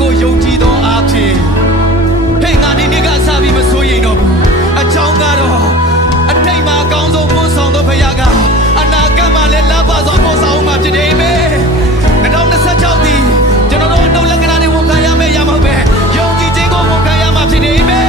ကိုယုံကြည်သောအားဖြင့်ဟဲ့ငါဒီနေ့ကစပြီးမစိုးရိမ်တော့ဘူးအချောင်းကတော့အထိတ်မှာအကောင်းဆုံးပို့ဆောင်သောဖခင်ကအနာဂတ်မှာလည်းလမ်းပါစွာပို့ဆောင်မှာဖြစ်တယ်ပဲ2026ဒီကျွန်တော်တို့အတုလက္ခဏာတွေဝန်ခံရမယ့်ရမှာပဲယုံကြည်ခြင်းကိုဝန်ခံရမှာဖြစ်တယ်ပဲ